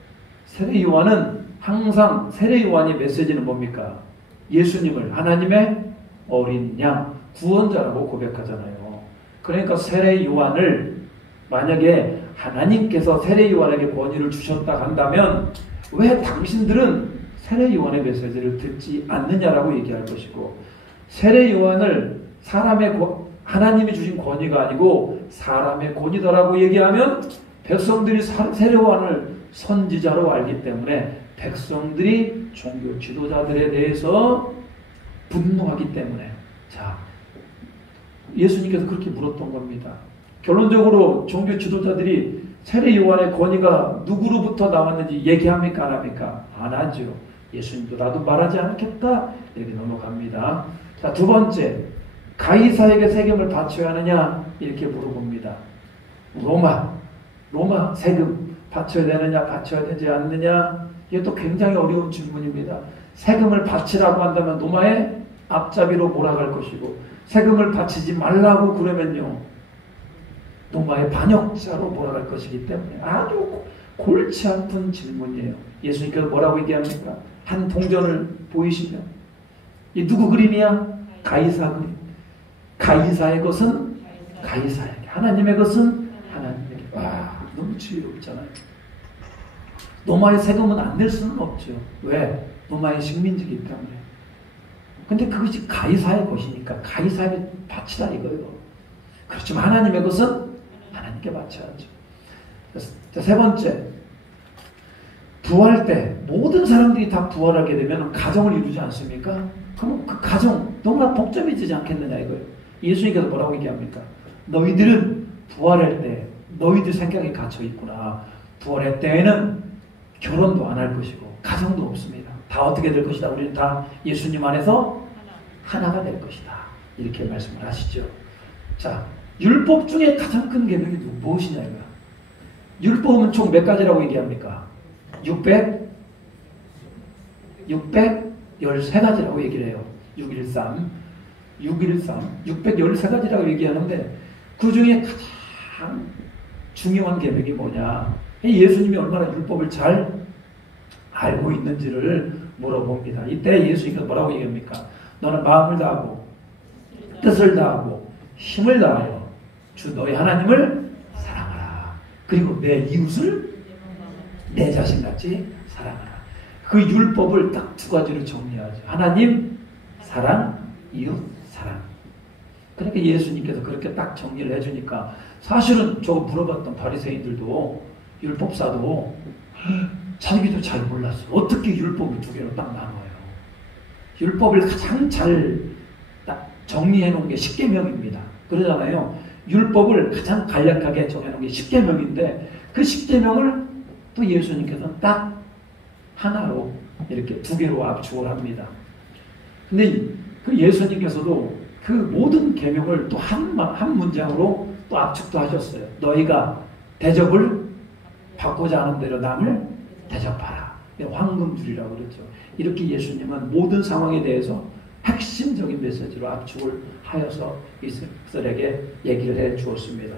세례 요한은 항상 세례 요한의 메시지는 뭡니까? 예수님을 하나님의 어린 양, 구원자라고 고백하잖아요. 그러니까 세례 요한을 만약에 하나님께서 세례 요한에게 권위를 주셨다 한다면 왜 당신들은 세례 요한의 메시지를 듣지 않느냐라고 얘기할 것이고, 세례 요한을 하나님이 주신 권위가 아니고 사람의 권위다라고 얘기하면 백성들이 세례 요한을 선지자로 알기 때문에 백성들이 종교 지도자들에 대해서 분노하기 때문에, 자, 예수님께서 그렇게 물었던 겁니다. 결론적으로 종교 지도자들이 세례 요한의 권위가 누구로부터 나왔는지 얘기합니까? 안 합니까? 안 하죠. 예수님도 나도 말하지 않겠다 이렇게 넘어갑니다. 자, 두 번째, 가이사에게 세금을 바쳐야 하느냐 이렇게 물어봅니다. 로마 세금 바쳐야 되느냐 바쳐야 되지 않느냐, 이것도 굉장히 어려운 질문입니다. 세금을 바치라고 한다면 로마의 앞잡이로 몰아갈 것이고, 세금을 바치지 말라고 그러면요 로마의 반역자로 몰아갈 것이기 때문에 아주 골치 아픈 질문이에요. 예수님께서 뭐라고 얘기합니까? 한 동전을 보이시면 이 누구 그림이야? 가이사 그림. 가이사의 것은 가이사에게, 하나님의 것은 하나님에게. 와, 너무 지혜롭잖아요. 로마의 세금은 안 낼 수는 없죠. 왜? 로마의 식민지이기 때문에. 근데 그것이 가이사의 것이니까 가이사에게 바치라 이거예요. 그렇지만 하나님의 것은 하나님께 바쳐야죠. 자, 세 번째, 부활 때 모든 사람들이 다 부활하게 되면 가정을 이루지 않습니까? 그럼 그 가정 너무나 복잡해지지 않겠느냐 이거예요. 예수님께서 뭐라고 얘기합니까? 너희들은 부활할 때 너희들 생각이 갇혀 있구나. 부활할 때에는 결혼도 안 할 것이고 가정도 없습니다. 다 어떻게 될 것이다. 우리는 다 예수님 안에서 하나가 될 것이다. 이렇게 말씀을 하시죠. 자, 율법 중에 가장 큰 계명이 무엇이냐 이거야. 율법은 총 몇 가지라고 얘기합니까? 613가지라고 얘기를 해요. 613가지라고 얘기하는데 그 중에 가장 중요한 계명이 뭐냐? 예수님이 얼마나 율법을 잘 알고 있는지를 물어봅니다. 이때 예수님께서 뭐라고 얘기합니까? 너는 마음을 다하고 뜻을 다하고 힘을 다하여 주 너희 하나님을 사랑하라. 그리고 내 이웃을 내 자신같이 사랑하라. 그 율법을 딱 두 가지로 정리하죠. 하나님 사랑, 이웃 사랑. 그러니까 예수님께서 그렇게 딱 정리를 해주니까 사실은 저거 물어봤던 바리새인들도 율법사도 자기도 잘 몰랐어. 어떻게 율법을 두 개로 딱 나눠요. 율법을 가장 잘 딱 정리해 놓은 게 십계명입니다. 그러잖아요. 율법을 가장 간략하게 정해놓은 게 십계명인데 그 십계명을 또 예수님께서는 딱 하나로 이렇게 두 개로 압축을 합니다. 근데 그 예수님께서도 그 모든 계명을 또 한 문장으로 또 압축도 하셨어요. 너희가 대접을 받고자 하는 대로 남을 대접하라. 황금줄이라고 그랬죠. 이렇게 예수님은 모든 상황에 대해서 핵심적인 메시지로 압축을 하여서 이스라엘에게 얘기를 해 주었습니다.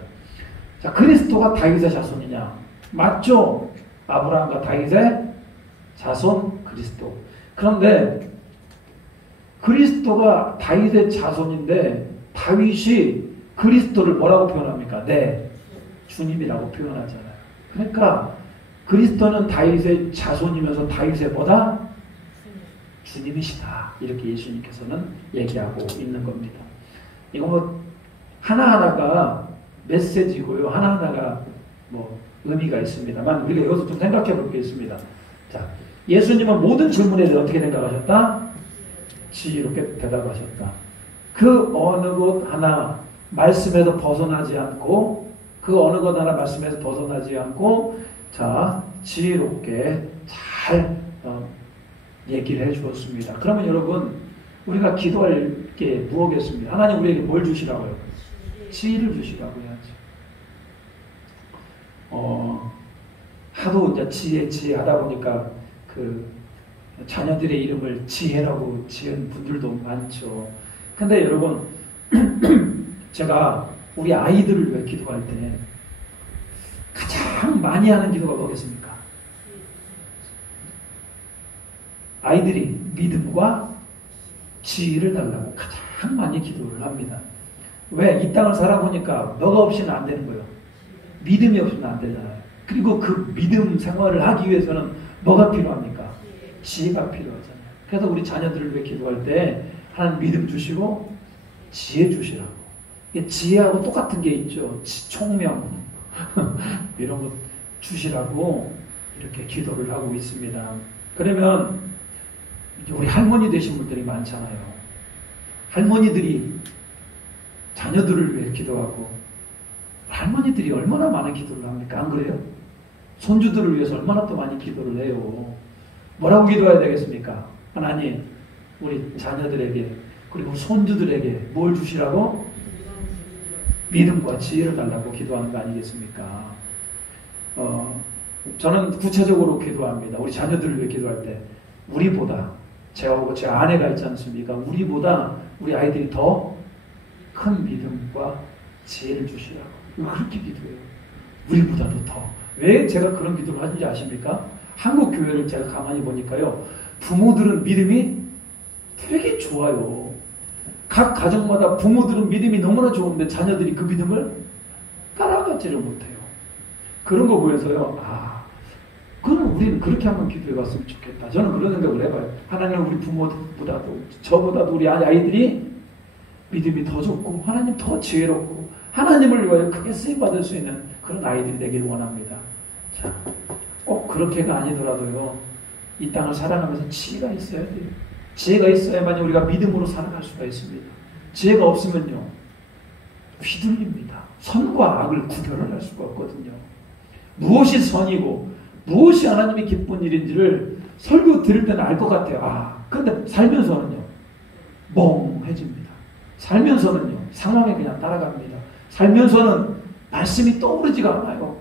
자, 그리스도가 다윗의 자손이냐? 맞죠? 아브라함과 다윗의 자손 그리스도. 그런데 그리스도가 다윗의 자손인데 다윗이 그리스도를 뭐라고 표현합니까? 네, 주님이라고 표현하잖아요. 그러니까 그리스도는 다윗의 자손이면서 다윗의 뭐다? 주님이시다. 이렇게 예수님께서는 얘기하고 있는 겁니다. 이거 뭐 하나하나가 메시지고요. 하나하나가 뭐 의미가 있습니다만 우리가 여기서 좀 생각해 볼 게 있습니다. 자, 예수님은 모든 질문에 대해 어떻게 생각하셨다? 지혜롭게 대답하셨다. 그 어느 것 하나 말씀에서 벗어나지 않고 자, 지혜롭게 잘 얘기를 해 주었습니다. 그러면 여러분 우리가 기도할 게 무엇겠습니까? 하나님 우리에게 뭘 주시라고요? 지혜를 주시라고 해야죠. 하도 이제 지혜 하다 보니까 그 자녀들의 이름을 지혜라고 지은 분들도 많죠. 근데 여러분 제가 우리 아이들을 위해 기도할 때 가장 많이 하는 기도가 뭐겠습니까? 아이들이 믿음과 지혜를 달라고 가장 많이 기도를 합니다. 왜? 이 땅을 살아보니까 너가 없이는 안 되는 거예요. 믿음이 없으면 안 되잖아요. 그리고 그 믿음 생활을 하기 위해서는 뭐가 필요합니까? 지혜가 필요하잖아요. 그래서 우리 자녀들을 위해 기도할 때 하나님 믿음 주시고 지혜 주시라고. 지혜하고 똑같은 게 있죠. 총명 이런 거 주시라고 이렇게 기도를 하고 있습니다. 그러면 우리 할머니 되신 분들이 많잖아요. 할머니들이 자녀들을 위해 기도하고 할머니들이 얼마나 많은 기도를 합니까? 안 그래요? 손주들을 위해서 얼마나 또 많이 기도를 해요. 뭐라고 기도해야 되겠습니까? 하나님 우리 자녀들에게 그리고 손주들에게 뭘 주시라고? 믿음과 지혜를 달라고 기도하는 거 아니겠습니까? 저는 구체적으로 기도합니다. 우리 자녀들을 위해 기도할 때 우리보다 제가 제 아내가 있지 않습니까? 우리보다 우리 아이들이 더 큰 믿음과 지혜를 주시라고 그렇게 기도해요. 우리보다도 더. 왜 제가 그런 기도를 하는지 아십니까? 한국 교회를 제가 가만히 보니까요. 부모들은 믿음이 되게 좋아요. 각 가정마다 부모들은 믿음이 너무나 좋은데 자녀들이 그 믿음을 따라가지를 못해요. 그런 거 보여서요. 그럼 우리는 그렇게 한번 기도해 봤으면 좋겠다. 저는 그런 생각을 해봐요. 하나님은 우리 부모보다도 저보다도 우리 아이들이 믿음이 더 좋고 하나님 더 지혜롭고 하나님을 위하여 크게 쓰임받을 수 있는 그런 아이들이 되기를 원합니다. 자, 꼭 그렇게가 아니더라도요. 이 땅을 살아가면서 지혜가 있어야 돼요. 지혜가 있어야만 우리가 믿음으로 살아갈 수가 있습니다. 지혜가 없으면요. 휘둘립니다. 선과 악을 구별을 할 수가 없거든요. 무엇이 선이고 무엇이 하나님이 기쁜 일인지를 설교 들을 때는 알 것 같아요. 그런데 살면서는요. 멍해집니다. 살면서는요. 상황에 그냥 따라갑니다. 살면서는 말씀이 떠오르지가 않아요.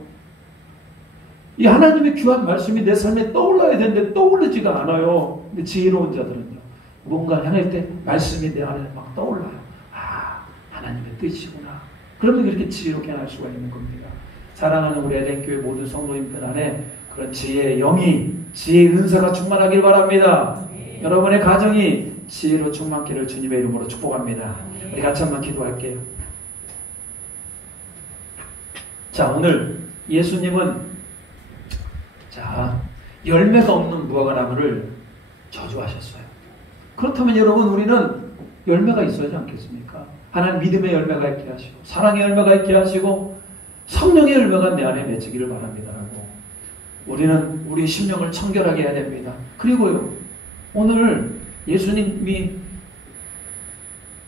이 하나님의 귀한 말씀이 내 삶에 떠올라야 되는데 떠오르지가 않아요. 근데 지혜로운 자들은요. 뭔가 향할 때 말씀이 내 안에 막 떠올라요. 하나님의 뜻이구나. 그러면 그렇게 지혜롭게 할 수가 있는 겁니다. 사랑하는 우리 에덴교회 모든 성도님들 안에 그런 지혜의 영이 지혜의 은사가 충만하길 바랍니다. 여러분의 가정이 지혜로 충만기를 주님의 이름으로 축복합니다. 우리 같이 한번 기도할게요. 자, 오늘 예수님은 열매가 없는 무화과나무를 저주하셨어요. 그렇다면 여러분 우리는 열매가 있어야 하지 않겠습니까? 하나님 믿음의 열매가 있게 하시고 사랑의 열매가 있게 하시고 성령의 열매가 내 안에 맺히기를 바랍니다라고. 우리는 우리 심령을 청결하게 해야 됩니다. 그리고요, 오늘 예수님이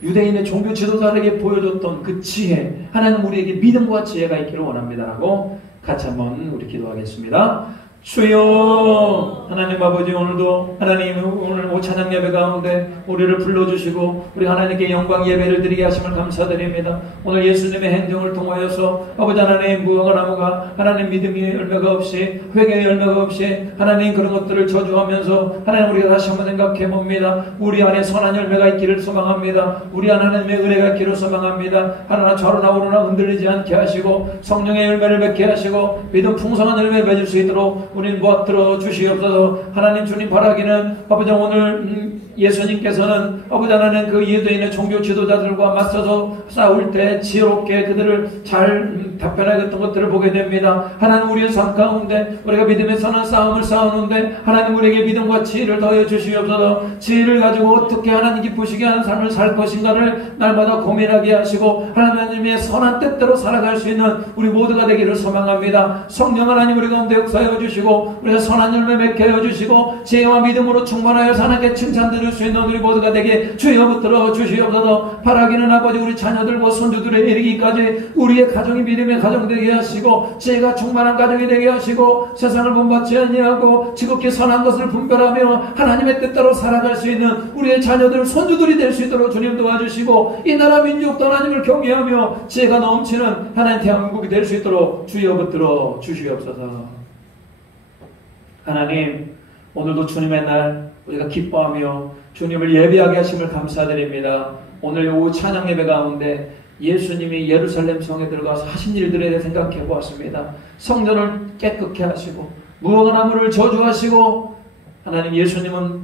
유대인의 종교 지도자에게 보여줬던 그 지혜, 하나님 우리에게 믿음과 지혜가 있기를 원합니다라고 같이 한번 우리 기도하겠습니다. 주여, 하나님 아버지, 오늘도 하나님 오늘 찬양 예배 가운데 우리를 불러주시고 우리 하나님께 영광 예배를 드리게 하심을 감사드립니다. 오늘 예수님의 행정을 통하여서 아버지 하나님 무화과나무가 하나님 믿음의 열매가 없이 회개의 열매가 없이 하나님 그런 것들을 저주하면서 하나님 우리가 다시 한번 생각해 봅니다. 우리 안에 선한 열매가 있기를 소망합니다. 우리 안에 하나님의 은혜가 있기를 소망합니다. 하나님 좌로나 우로나 흔들리지 않게 하시고 성령의 열매를 맺게 하시고 믿음 풍성한 열매를 맺을 수 있도록 우리는 무엇들어 주시옵소서. 하나님 주님 바라기는 아버지 오늘 예수님께서는 아버지 하나님 그 유대인의 종교 지도자들과 맞서서 싸울 때 지혜롭게 그들을 잘 답변하였던 것들을 보게 됩니다. 하나님 우리의 삶 가운데 우리가 믿음의 선한 싸움을 싸우는데 하나님 우리에게 믿음과 지혜를 더해 주시옵소서. 지혜를 가지고 어떻게 하나님 기쁘시게 하는 삶을 살 것인가를 날마다 고민하게 하시고 하나님의 선한 뜻대로 살아갈 수 있는 우리 모두가 되기를 소망합니다. 성령 하나님 우리 가운데 역사해 주시고 우리가 선한 열매 맺게 해 주시고 지혜와 믿음으로 충만하여 하나님께 칭찬드릴 수 있는 우리 모두가 되게 주여 붙들어 주시옵소서. 바라기는 아버지 우리 자녀들과 손주들에 이르기까지 우리의 가정이 믿음의 가정 되게 하시고 지혜가 충만한 가정이 되게 하시고 세상을 본받지 아니하고 지극히 선한 것을 분별하며 하나님의 뜻대로 살아갈 수 있는 우리의 자녀들 손주들이 될 수 있도록 주님 도와주시고 이 나라 민족도 하나님을 경외하며 지혜가 넘치는 하나님 대한민국이 될 수 있도록 주여 붙들어 주시옵소서. 하나님 오늘도 주님의 날 우리가 기뻐하며 주님을 예배하게 하심을 감사드립니다. 오늘 요 찬양 예배 가운데 예수님이 예루살렘 성에 들어가서 하신 일들에 대해 생각해 보았습니다. 성전을 깨끗게 하시고 무화과나무를 저주하시고, 하나님 예수님은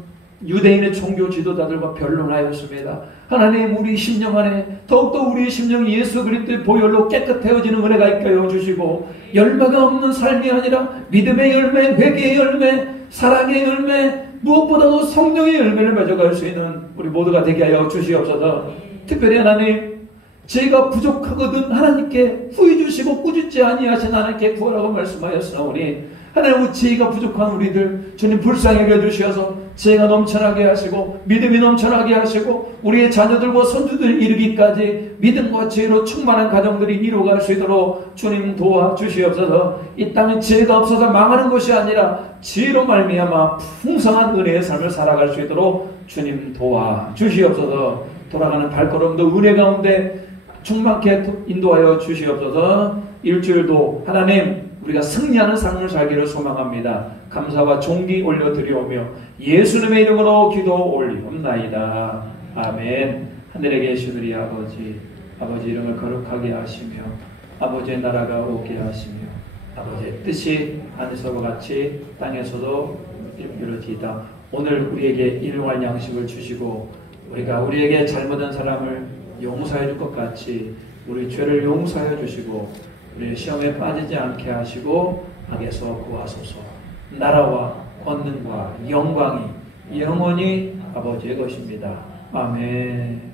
유대인의 종교 지도자들과 변론하였습니다. 하나님 우리 심령 안에 더욱더 우리의 심령이 예수 그리스도의 보혈로 깨끗해지는 은혜가 있게 하여 주시고, 열매가 없는 삶이 아니라 믿음의 열매, 회개의 열매, 사랑의 열매, 무엇보다도 성령의 열매를 맺어갈 수 있는 우리 모두가 되게 하여 주시옵소서. 특별히 하나님 저희가 부족하거든 하나님께 후회 주시고 꾸짖지 아니하신 하나님께 구하라고 말씀하였으나오니, 하나님 저희가 부족한 우리들 주님 불쌍히 여겨주셔서 저희가 넘쳐나게 하시고 믿음이 넘쳐나게 하시고 우리의 자녀들과 손주들 이르기까지 믿음과 지혜로 충만한 가정들이 이루어갈 수 있도록 주님 도와주시옵소서. 이 땅에 지혜가 없어서 망하는 것이 아니라 지혜로 말미암아 풍성한 은혜의 삶을 살아갈 수 있도록 주님 도와주시옵소서. 돌아가는 발걸음도 은혜 가운데 충만케 인도하여 주시옵소서. 일주일도 하나님 우리가 승리하는 삶을 살기를 소망합니다. 감사와 존귀 올려드리오며 예수님의 이름으로 기도 올리옵나이다. 아멘. 하늘에 계신 우리 아버지, 아버지 이름을 거룩하게 하시며 아버지의 나라가 오게 하시며 아버지의 뜻이 하늘에서와 같이 땅에서도 이루어지이다. 오늘 우리에게 일용할 양식을 주시고 우리가 우리에게 잘못한 사람을 용서해 줄 것 같이 우리 죄를 용서해 주시고 우리 시험에 빠지지 않게 하시고 악에서 구하소서. 나라와 권능과 영광이 영원히 아버지의 것입니다. 아멘.